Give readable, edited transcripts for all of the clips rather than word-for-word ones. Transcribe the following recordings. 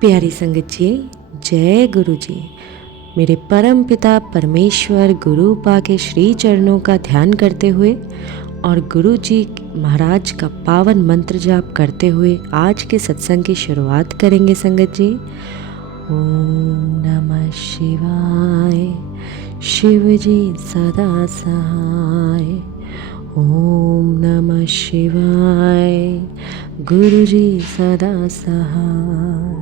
प्यारी संगत जी, जय गुरु जी। मेरे परम पिता परमेश्वर गुरु पा के श्री चरणों का ध्यान करते हुए और गुरु जी महाराज का पावन मंत्र जाप करते हुए आज के सत्संग की शुरुआत करेंगे संगत जी। ओम नमः शिवाय, शिव जी सदा सहाय। ओम नमः शिवाय, गुरु जी सदा सहाय।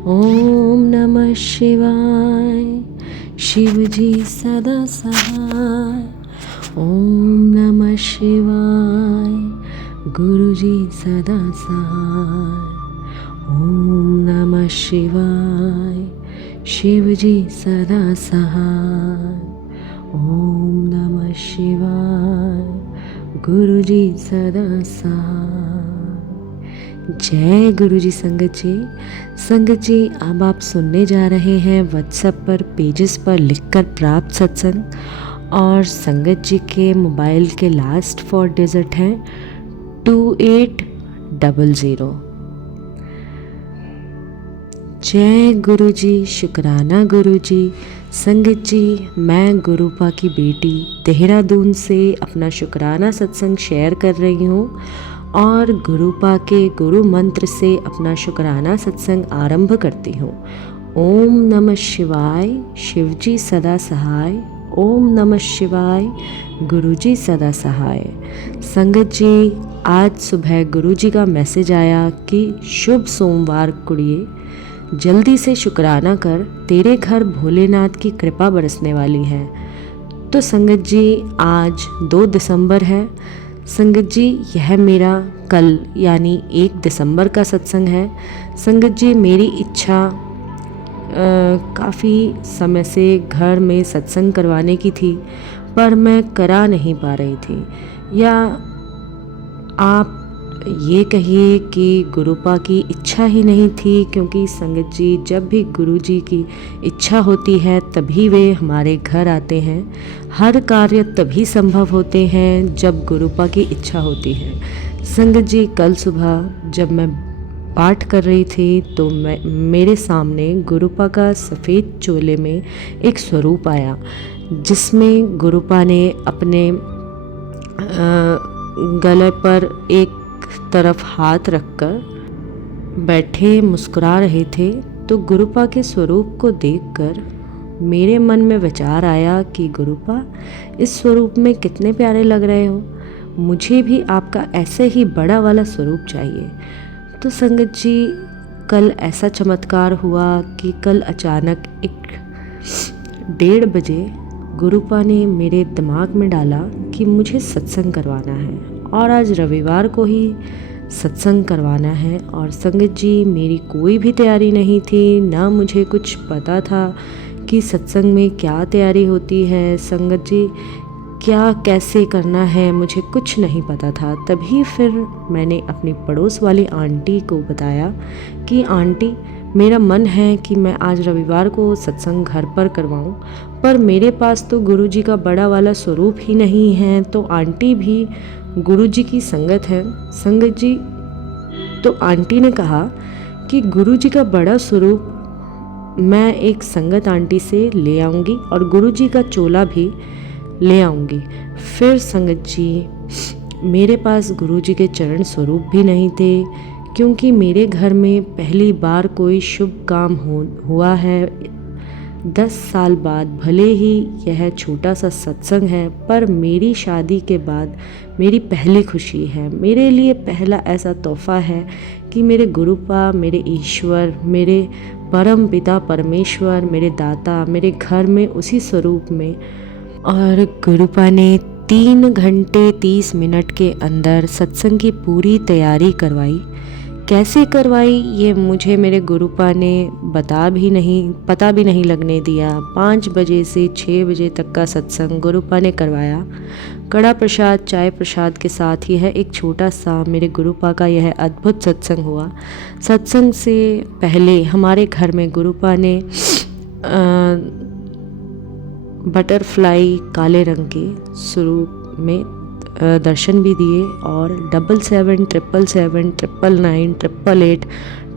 ओम नमः शिवाय, शिव जी सदा सहाय। ओम नमः शिवाय, गुरु जी सदा सहाय। ओम नमः शिवाय, शिव जी सदा सहाय। ओम नमः शिवाय, गुरु जी सदा सहाय। जय गुरु जी। संगत जी अब आप सुनने जा रहे हैं व्हाट्सएप पर पेजेस पर लिखकर प्राप्त सत्संग और संगत जी के मोबाइल के लास्ट 4 डिजिट हैं 2800। जय गुरु जी, शुक्राना गुरु जी। संगत जी, मैं गुरुपा की बेटी देहरादून से अपना शुक्राना सत्संग शेयर कर रही हूँ और गुरुपा के गुरु मंत्र से अपना शुक्राना सत्संग आरंभ करती हूँ। ओम नमः शिवाय, शिव जी सदा सहाय। ओम नमः शिवाय, गुरु जी सदा सहाय। संगत जी, आज सुबह गुरु जी का मैसेज आया कि शुभ सोमवार कुड़िए, जल्दी से शुक्राना कर, तेरे घर भोलेनाथ की कृपा बरसने वाली है। तो संगत जी, आज 2 दिसंबर है। संगत जी, यह मेरा कल यानी 1 दिसंबर का सत्संग है। संगत जी, मेरी इच्छा काफ़ी समय से घर में सत्संग करवाने की थी, पर मैं करा नहीं पा रही थी, या आप ये कहिए कि गुरुपा की इच्छा ही नहीं थी, क्योंकि संगत जी, जब भी गुरु जी की इच्छा होती है तभी वे हमारे घर आते हैं। हर कार्य तभी संभव होते हैं जब गुरुपा की इच्छा होती है। संगत जी, कल सुबह जब मैं पाठ कर रही थी तो मेरे सामने गुरुपा का सफ़ेद चोले में एक स्वरूप आया, जिसमें गुरुपा ने अपने गले पर एक तरफ हाथ रखकर बैठे मुस्कुरा रहे थे। तो गुरुपा के स्वरूप को देखकर मेरे मन में विचार आया कि गुरुपा, इस स्वरूप में कितने प्यारे लग रहे हो, मुझे भी आपका ऐसे ही बड़ा वाला स्वरूप चाहिए। तो संगत जी, कल ऐसा चमत्कार हुआ कि कल अचानक 1:30 बजे गुरुपा ने मेरे दिमाग में डाला कि मुझे सत्संग करवाना है और आज रविवार को ही सत्संग करवाना है। और संगत जी, मेरी कोई भी तैयारी नहीं थी, ना मुझे कुछ पता था कि सत्संग में क्या तैयारी होती है। संगत जी, क्या कैसे करना है मुझे कुछ नहीं पता था। तभी फिर मैंने अपनी पड़ोस वाली आंटी को बताया कि आंटी, मेरा मन है कि मैं आज रविवार को सत्संग घर पर करवाऊं, पर मेरे पास तो गुरुजी का बड़ा वाला स्वरूप ही नहीं है। तो आंटी भी गुरुजी की संगत है। संगत जी, तो आंटी ने कहा कि गुरुजी का बड़ा स्वरूप मैं एक संगत आंटी से ले आऊँगी और गुरुजी का चोला भी ले आऊँगी। फिर संगत जी, मेरे पास गुरुजी के चरण स्वरूप भी नहीं थे, क्योंकि मेरे घर में पहली बार कोई शुभ काम हुआ है 10 साल बाद। भले ही यह छोटा सा सत्संग है, पर मेरी शादी के बाद मेरी पहली खुशी है। मेरे लिए पहला ऐसा तोहफा है कि मेरे गुरुपा, मेरे ईश्वर, मेरे परम पिता परमेश्वर, मेरे दाता मेरे घर में उसी स्वरूप में। और गुरुपा ने 3 घंटे 30 मिनट के अंदर सत्संग की पूरी तैयारी करवाई। कैसे करवाई ये मुझे मेरे गुरुपा ने पता भी नहीं लगने दिया। 5 बजे से 6 बजे तक का सत्संग गुरुपा ने करवाया। कड़ा प्रसाद, चाय प्रसाद के साथ यह एक छोटा सा मेरे गुरुपा का यह अद्भुत सत्संग हुआ। सत्संग से पहले हमारे घर में गुरुपा ने बटरफ्लाई काले रंग के स्वरूप में दर्शन भी दिए और 77 777 999 888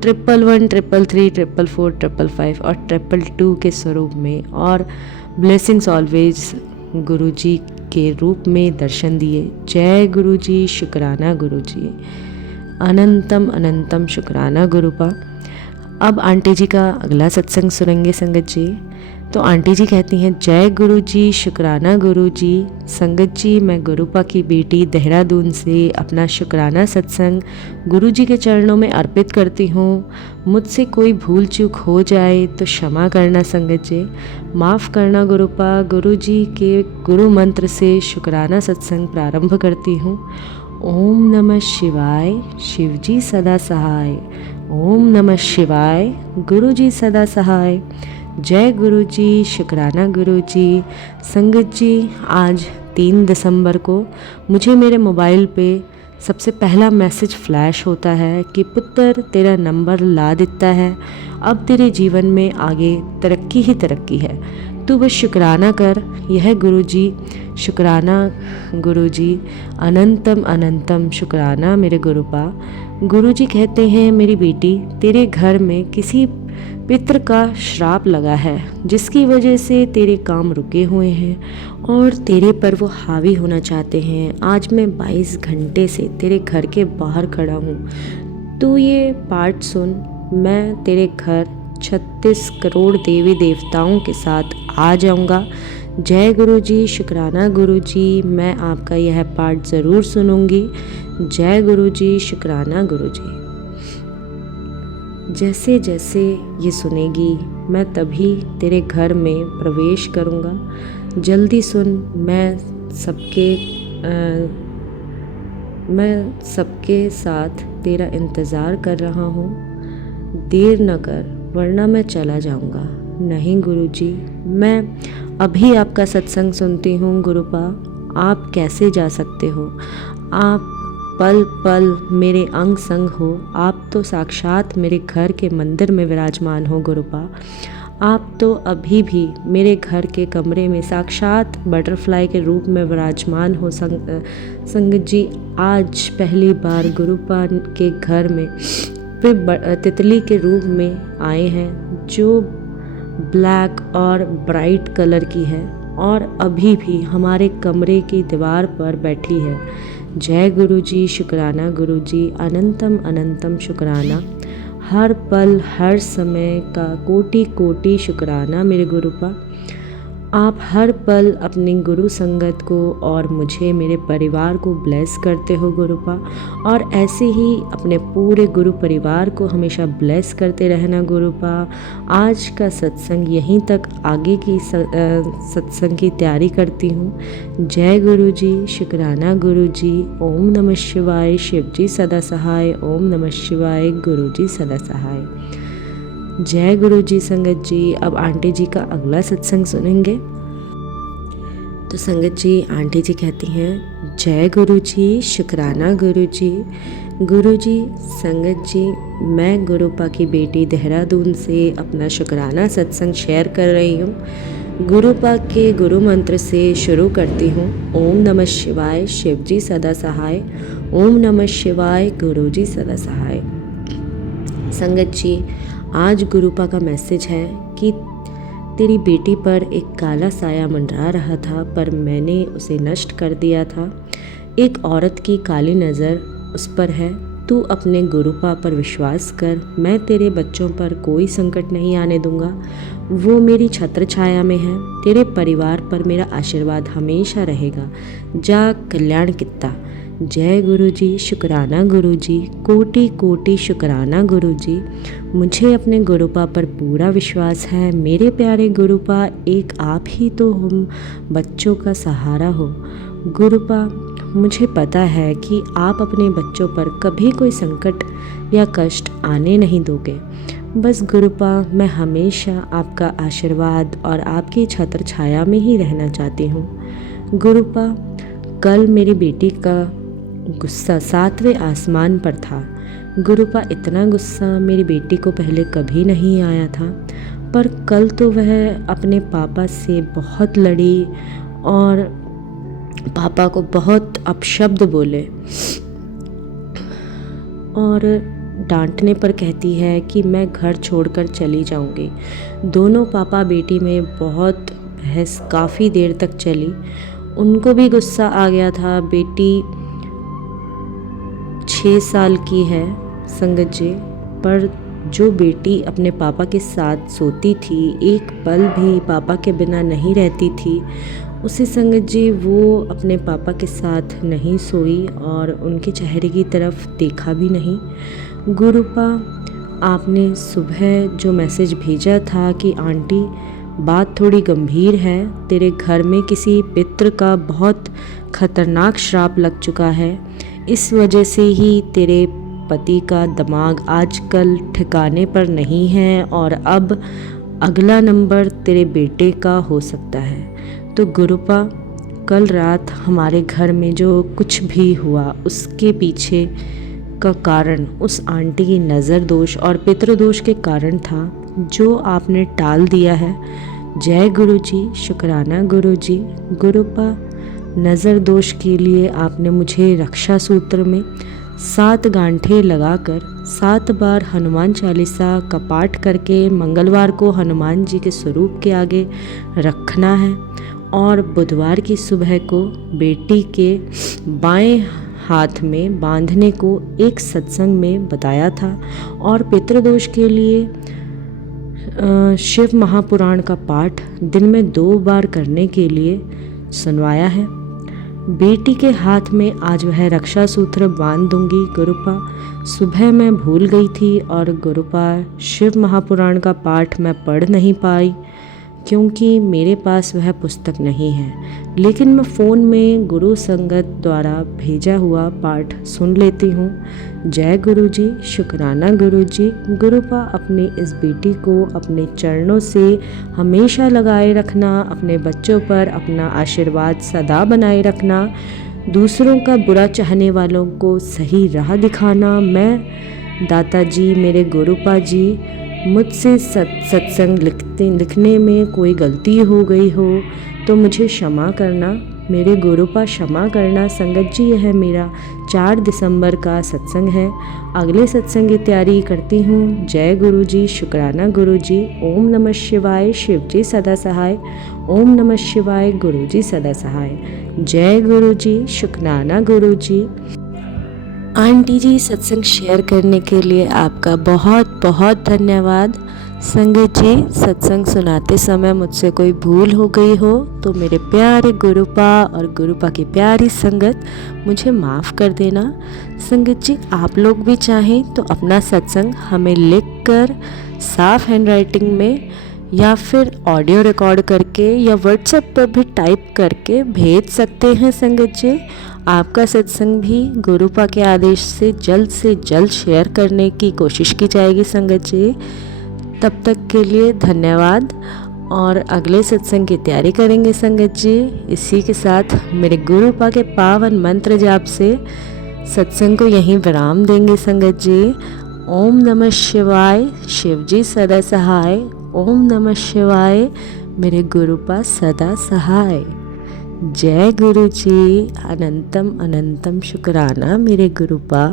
111, 333, 444, 555 और 222 के स्वरूप में और ब्लेसिंग्स ऑलवेज गुरुजी के रूप में दर्शन दिए। जय गुरुजी, शुक्राना गुरुजी, अनंतम अनंतम शुक्राना गुरुपा। अब आंटी जी का अगला सत्संग सुनेंगे संगत जी। तो आंटी जी कहती हैं, जय गुरु जी, शुक्राना गुरु जी। संगत जी, मैं गुरुपा की बेटी देहरादून से अपना शुक्राना सत्संग गुरु जी के चरणों में अर्पित करती हूँ। मुझसे कोई भूल चूक हो जाए तो क्षमा करना संगत जी, माफ़ करना गुरुपा। गुरु जी के गुरु मंत्र से शुक्राना सत्संग प्रारंभ करती हूँ। ओम नमः शिवाय, शिव जी सदा सहाय। ओम नमः शिवाय, गुरु जी सदा सहाय। जय गुरु जी, शुक्राना गुरु जी। संगत जी, आज 3 दिसंबर को मुझे मेरे मोबाइल पे सबसे पहला मैसेज फ्लैश होता है कि पुत्र तेरा नंबर ला देता है, अब तेरे जीवन में आगे तरक्की ही तरक्की है, तू बस शुक्राना कर। यह गुरु जी, शुक्राना गुरु जी, अनंतम अनंतम शुक्राना मेरे गुरुपा। गुरु जी कहते हैं, मेरी बेटी तेरे घर में किसी पितृ का श्राप लगा है जिसकी वजह से तेरे काम रुके हुए हैं और तेरे पर वो हावी होना चाहते हैं। आज मैं 22 घंटे से तेरे घर के बाहर खड़ा हूँ। तू ये पाठ सुन, मैं तेरे घर 36 करोड़ देवी देवताओं के साथ आ जाऊँगा। जय गुरु जी, शुक्राना गुरु जी, मैं आपका यह पाठ ज़रूर सुनूंगी। जय गुरु जी, शुक्राना गुरु जी। जैसे जैसे ये सुनेगी मैं तभी तेरे घर में प्रवेश करूँगा। जल्दी सुन, मैं सबके साथ तेरा इंतज़ार कर रहा हूँ। देर न कर वरना मैं चला जाऊँगा। नहीं गुरुजी, मैं अभी आपका सत्संग सुनती हूँ गुरुपा। आप कैसे जा सकते हो? आप पल पल मेरे अंग संग हो। आप तो साक्षात मेरे घर के मंदिर में विराजमान हो गुरुपा। आप तो अभी भी मेरे घर के कमरे में साक्षात बटरफ्लाई के रूप में विराजमान हो। संगत जी, आज पहली बार गुरुपा के घर में तितली के रूप में आए हैं जो ब्लैक और ब्राइट कलर की है और अभी भी हमारे कमरे की दीवार पर बैठी है। जय गुरु जी, शुक्राना गुरु जी, अनंतम अनंतम शुक्राना। हर पल हर समय का कोटि कोटि शुक्राना मेरे गुरुपा। आप हर पल अपनी गुरु संगत को और मुझे, मेरे परिवार को ब्लेस करते हो गुरुपा, और ऐसे ही अपने पूरे गुरु परिवार को हमेशा ब्लेस करते रहना गुरुपा। आज का सत्संग यहीं तक, आगे की सत्संग की तैयारी करती हूँ। जय गुरु जी, शुक्राना गुरु जी। ओम नमः शिवाय, शिव जी सदा सहाय। ओम नमः शिवाय, गुरु जी सदा सहाय। जय गुरु जी। संगत जी, अब आंटी जी का अगला सत्संग सुनेंगे। तो संगत जी, आंटी जी कहती हैं, जय गुरु जी, शुक्राना गुरु जी। गुरु जी, संगत जी, मैं गुरुपा की बेटी देहरादून से अपना शुक्राना सत्संग शेयर कर रही हूँ। गुरुपा के गुरु मंत्र से शुरू करती हूँ। ओम नमः शिवाय, शिव जी सदा सहाय। ओम नमः शिवाय, गुरु जी सदा सहाय। संगत जी, आज गुरुपा का मैसेज है कि तेरी बेटी पर एक काला साया मंडरा रहा था, पर मैंने उसे नष्ट कर दिया था। एक औरत की काली नज़र उस पर है। तू अपने गुरुपा पर विश्वास कर। मैं तेरे बच्चों पर कोई संकट नहीं आने दूंगा। वो मेरी छत्र छाया में है। तेरे परिवार पर मेरा आशीर्वाद हमेशा रहेगा। जा कल्याण कित्ता। जय गुरु जी, शुक्राना गुरु जी, कोटि कोटि शुक्राना गुरु जी। मुझे अपने गुरुपा पर पूरा विश्वास है। मेरे प्यारे गुरुपा, एक आप ही तो हम बच्चों का सहारा हो। गुरुपा, मुझे पता है कि आप अपने बच्चों पर कभी कोई संकट या कष्ट आने नहीं दोगे। बस गुरुपा, मैं हमेशा आपका आशीर्वाद और आपकी छत्र छाया में ही रहना चाहती हूँ। गुरुपा, कल मेरी बेटी का गुस्सा 7वें आसमान पर था। गुरुपा, इतना गुस्सा मेरी बेटी को पहले कभी नहीं आया था, पर कल तो वह अपने पापा से बहुत लड़ी और पापा को बहुत अपशब्द बोले और डांटने पर कहती है कि मैं घर छोड़कर चली जाऊंगी। दोनों पापा बेटी में बहुत बहस काफ़ी देर तक चली। उनको भी गुस्सा आ गया था। बेटी 6 साल की है संगत जी, पर जो बेटी अपने पापा के साथ सोती थी, एक पल भी पापा के बिना नहीं रहती थी, उसी संगत जी वो अपने पापा के साथ नहीं सोई और उनके चेहरे की तरफ देखा भी नहीं। गुरुपा, आपने सुबह जो मैसेज भेजा था कि आंटी बात थोड़ी गंभीर है, तेरे घर में किसी पितृ का बहुत खतरनाक श्राप लग चुका है। इस वजह से ही तेरे पति का दिमाग आजकल ठिकाने पर नहीं है और अब अगला नंबर तेरे बेटे का हो सकता है। तो गुरुपा, कल रात हमारे घर में जो कुछ भी हुआ उसके पीछे का कारण उस आंटी की नज़र दोष और पितृदोष के कारण था, जो आपने टाल दिया है। जय गुरुजी, शुक्राना गुरुजी। गुरुपा, नज़र दोष के लिए आपने मुझे रक्षा सूत्र में 7 गांठें लगाकर 7 बार हनुमान चालीसा का पाठ करके मंगलवार को हनुमान जी के स्वरूप के आगे रखना है और बुधवार की सुबह को बेटी के बाएं हाथ में बांधने को एक सत्संग में बताया था और पितृदोष के लिए शिव महापुराण का पाठ दिन में 2 बार करने के लिए सुनवाया है। बेटी के हाथ में आज वह रक्षा सूत्र बांध दूंगी गुरुपा। सुबह मैं भूल गई थी और गुरुपा शिव महापुराण का पाठ मैं पढ़ नहीं पाई क्योंकि मेरे पास वह पुस्तक नहीं है, लेकिन मैं फ़ोन में गुरु संगत द्वारा भेजा हुआ पाठ सुन लेती हूँ। जय गुरुजी, शुक्राना गुरुजी। गुरुपा, अपनी इस बेटी को अपने चरणों से हमेशा लगाए रखना, अपने बच्चों पर अपना आशीर्वाद सदा बनाए रखना, दूसरों का बुरा चाहने वालों को सही राह दिखाना। मैं दाता जी, मेरे गुरुपा जी, मुझसे सत्संग लिखने में कोई गलती हो गई हो तो मुझे क्षमा करना। मेरे गुरुपा, क्षमा करना। संगत जी, यह मेरा 4 दिसंबर का सत्संग है। अगले सत्संग की तैयारी करती हूँ। जय गुरु जी, शुक्राना गुरु जी। ओम नमः शिवाय, शिव जी सदा सहाय। ओम नमः शिवाय, गुरु जी सदा सहाय। जय गुरु जी, शुक्राना गुरु जी। आंटी जी, सत्संग शेयर करने के लिए आपका बहुत बहुत धन्यवाद। संगत जी, सत्संग सुनाते समय मुझसे कोई भूल हो गई हो तो मेरे प्यारे गुरुपा और गुरुपा की प्यारी संगत मुझे माफ़ कर देना। संगत जी, आप लोग भी चाहें तो अपना सत्संग हमें लिखकर साफ हैंडराइटिंग में या फिर ऑडियो रिकॉर्ड करके या व्हाट्सएप पर भी टाइप करके भेज सकते हैं। संगत जी, आपका सत्संग भी गुरुपा के आदेश से जल्द शेयर करने की कोशिश की जाएगी। संगत जी, तब तक के लिए धन्यवाद और अगले सत्संग की तैयारी करेंगे। संगत जी, इसी के साथ मेरे गुरुपा के पावन मंत्र जाप से सत्संग को यहीं विराम देंगे। संगत जी, ओम नमः शिवाय, शिव जी सदा सहाय। ओम नमः शिवाय, मेरे गुरुपा सदा सहाय। जय गुरु जी, अनंतम अनंतम शुक्राना मेरे गुरुपा।